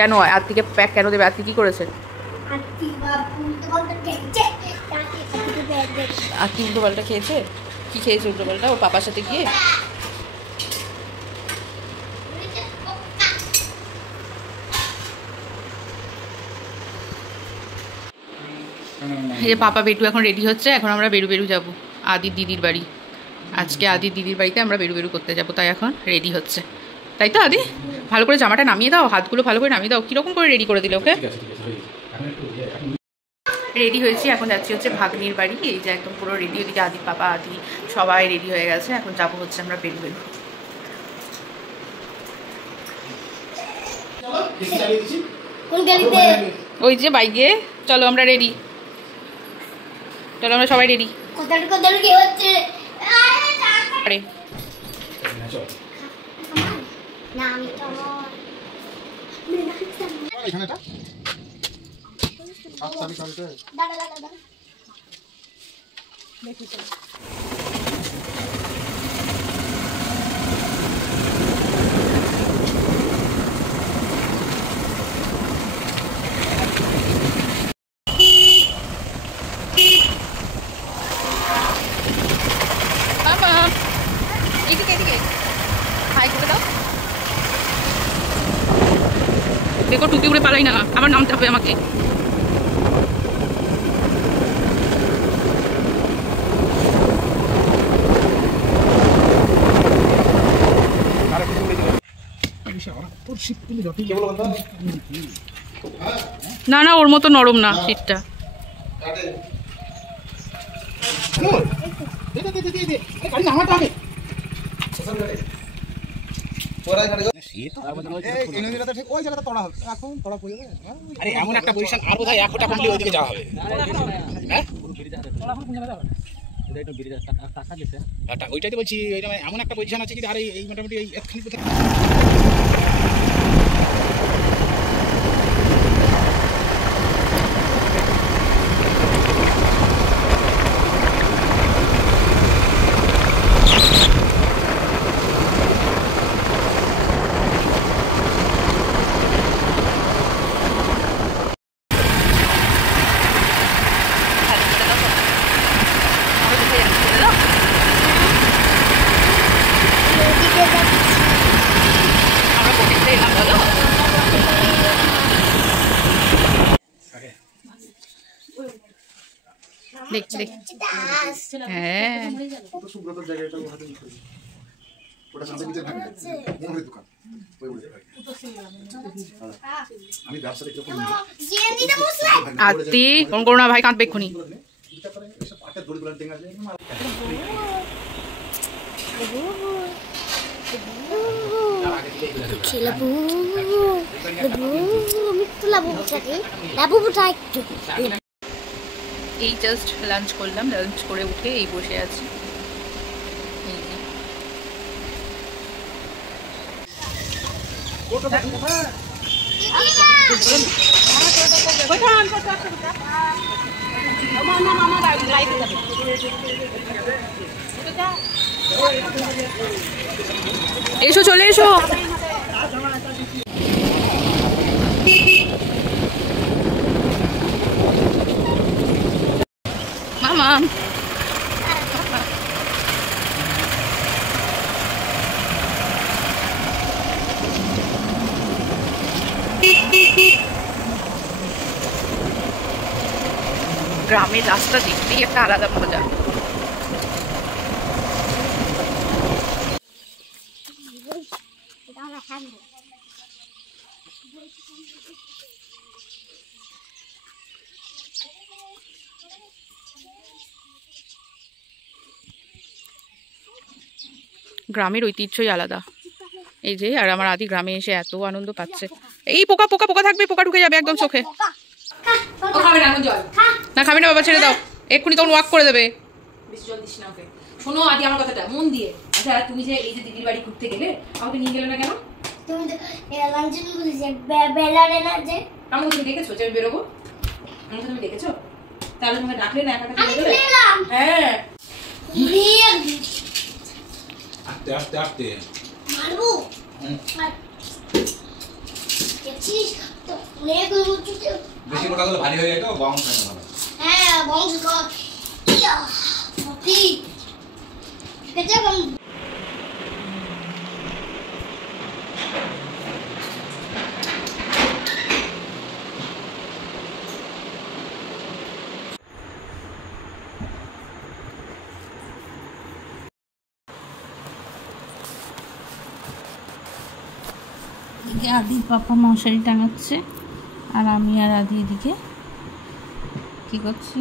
কেন আত্মিকে প্যাক কেন দেবে? আত্মি কি করেছে? আত্মি উল্টো পাল্টা খেয়েছে? কি খেয়েছে উল্টো পাল্টা ওর পাপার সাথে গিয়ে? এই পাপা বেটু এখন রেডি হচ্ছে, এখন আমরা বেরু বেরু যাবো আদির দিদির বাড়ি। আজকে আদির দিদির বাড়িতে আমরা বেরু বেরু করতে যাবো, তাই এখন রেডি হচ্ছে। তাই তো আদি? ভালো করে জামাটা নামিয়ে দাও, হাতগুলো ভালো করে নামিয়ে দাও। কীরকম করে রেডি করে দিলে ওকে? রেডি হয়েছি, এখন যাচ্ছি হচ্ছে ভাগ্নির বাড়ি। এই যে একদম পুরো রেডি, ওদিকে আদি পাপা আদি সবাই রেডি হয়ে গেছে, এখন যাবো হচ্ছে আমরা বেরু বেরু। ওই যে বাইকে, চলো আমরা রেডি, চলো আমরা সবাই রেডি। আরে দেখো টুকি উড়ে পালাই না, আবার নামতে হবে আমাকে। না না ওর মতো নরম না সিটটা। এমন একটা পজিশন আর বোধহয় 1 ঘন্টা করলে ওইদিকে যাওয়া হবে। ওইটাই তো বলছি, এমন একটা পজিশন আছে কি আর এই মোটামুটি এই একখানি আত্মি কোন করো না ভাই, কাঁদবে এক্ষুনি। এই জাস্ট লাঞ্চ করলাম, লাঞ্চ করে উঠে এই বসে আছি। এসো চলে এসো। মামা গ্রামের রাস্তা দেখতেই একটা আলাদা মজা। গ্রামের ঐতিহ্যই আলাদা। এই যে আর আমার আদি গ্রামে এসে এত আনন্দ পাচ্ছে। এই পোকা পোকা পোকা থাকবে, পোকা ঢুকে যাবে একদম চোখে। না খাবে না বাবা, ছেড়ে দাও, এক্ষুনি তখন ওয়াক করে দেবে। বেশি জল দিস না ওকে। শোনো আদি আমার কথাটা মন দিয়ে। আচ্ছা তুমি যে এই যে দিদির বাড়ি ঘুরতে গেলে, আমাকে নিয়ে গেলে না কেন? তুমি আমাকে তুমি দেখেছো যে আমি বেরোবো? আমাকে তুমি দেখেছো? তাহলে তোমাকে ডাকলে না, একা চলে গেলে? হ্যাঁ আস্তে আস্তে আস্তে মারবো। দেখছিস তো অনেক উঁচুতে বেশি মোটা হলে ভারী হয়ে যায় তো বাউন্স হয় না ভালো। হ্যাঁ বংশ কর ইয়া পপি কেটে বং আদির পাপা মশারি টাঙাচ্ছে আর আমি আর আদি এদিকে কি করছি